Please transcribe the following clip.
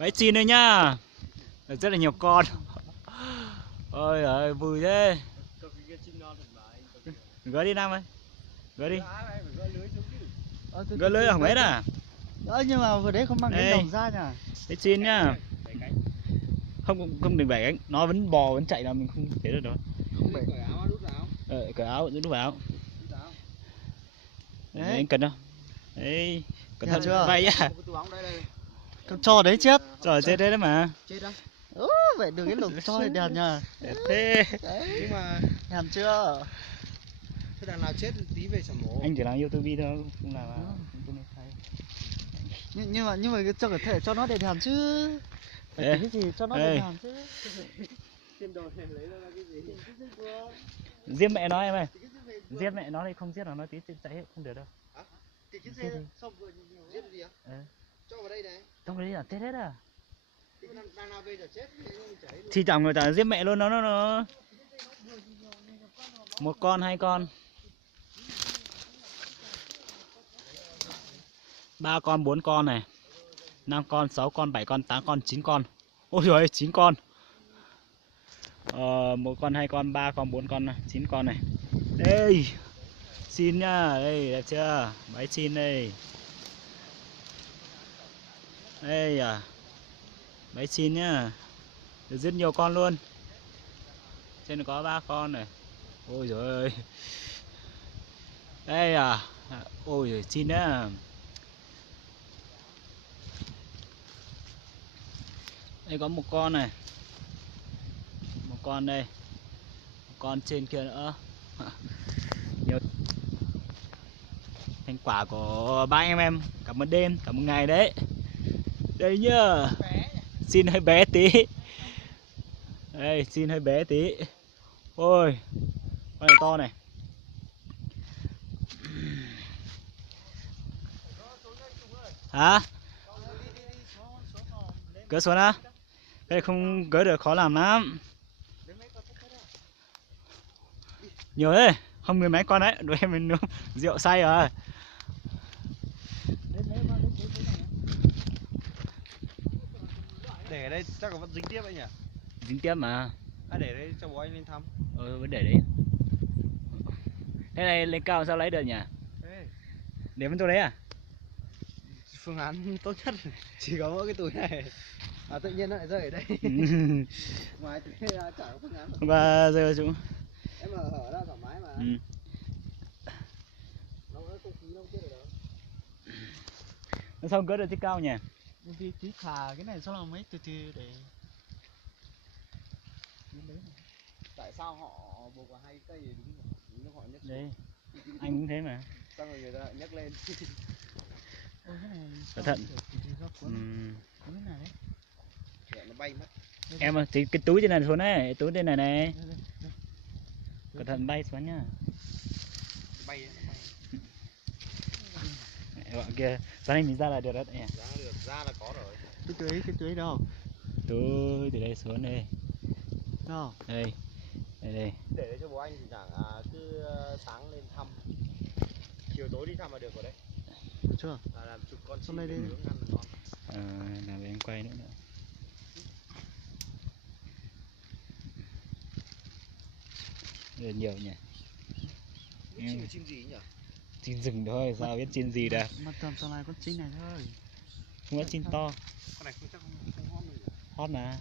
Bẫy chim đây nhá. Rất là nhiều con. Ôi ơi vui thế. Gỡ đi Nam ơi. Gỡ đi. Gỡ lưới hỏng hết à? Nhưng mà vừa đấy không mang cái đồng ra nhỉ? Bẫy chim nhá. Không đừng bẻ cánh, nó vẫn bò vẫn chạy là mình không thể được rồi. Không bẻ. Cởi áo đút vào. Đấy anh cần đâu. Đấy, cẩn thận chưa? bay à. Con cho đấy chết. Trời chết đấy mà. Chết đó. Vậy được cái lục cho thì đẹp nhờ. Đẹp thế. Đấy. Nhưng mà làm chưa? Thế đằng nào chết tí về sẩm mổ. Anh chỉ làm YouTube thôi, không làm nhưng mà cho có thể cho nó để làm chứ. Phải tính cái gì cho nó để làm chứ. Trên đồ này lấy ra cái gì? Giết mẹ nó em ơi. Giết mẹ nó thì không giết nó tí chạy hết không được đâu. Hả? Cái Giết xe đi. xong vừa nhiều giết gì á? Cho vào đây này. Trong đấy là chết hết à? Thì đằng nào về là chết thì chẳng người ta giết mẹ luôn nó. Một con, hai con. 3 con, 4 con này. 5 con, 6 con, 7 con, 8 con, 9 con. Ôi giời ơi, 9 con. 1 con, 2 con, 3 con, 4 con, 9 con này. Đây. Xin nhá, đây đẹp chưa? Bẫy xin đây. Đây à. Bẫy xin nhá. Được rất nhiều con luôn. Trên này có 3 con này. Ôi giời ơi. Đây à. Ôi giời, xin nhá. Đây có một con này. Một con đây. Một con trên kia nữa. Nhiều thành quả của ba anh em cả một đêm, cả một ngày đấy. Đây nhá. Xin hơi bé tí. Đây, xin hơi bé tí. Ôi, con này to này. Hả? Gỡ xuống á? Cái này không gỡ được, khó làm lắm. Nhiều đấy, không mười mấy con đấy, đuổi em mình rượu say rồi. để ở đây chắc là vẫn dính tiếp anh nhỉ? Dính tiếp mà. Để đây cho bố anh lên thăm. Vẫn để đấy. Thế này lên cao sao lấy được nhỉ? Để bên tôi đấy à? Phương án tốt nhất chỉ có mỗi cái túi này. Tự nhiên nó lại rơi ở đây. Ngoài túi ra chả có phương án. Và giờ chúng Em ở ra thoải mái mà. Nó không khí nó chết rồi đó. nó xong cỡ được thích cao nhỉ? Đi tí thả cái này sao là mấy từ để. Tại sao họ buộc vào hai cây thì đúng là họ nhấc Đấy, anh cũng thế mà. Xong rồi người ta lại nhấc lên. Ôi cái này Cẩn thận. Cái này đấy. Để nó bay mất. Em ơi, thì cái túi trên này xuống đấy, túi trên này này. Cẩn thận bay xuống nhá. Bay Gọi kia, sáng nay mình ra là được đấy nhỉ? Ra được, ra là có rồi. Cái túi đâu? Túi từ đây xuống đây. Đâu? Đây. Đây. Để đấy cho bố anh thì chẳng cứ sáng lên thăm. Chiều tối đi thăm là được rồi đấy. Được chưa? Làm chục con chim đây đi. nướng ăn ngon. Làm em quay nữa. Rất nhiều nhỉ. Chim chim gì nhỉ? Chim rừng thôi, sao biết chim gì được. Mà tầm sau này con chim này thôi. Không có chim to. Con này chắc không hot nữa nhỉ? Hot mà.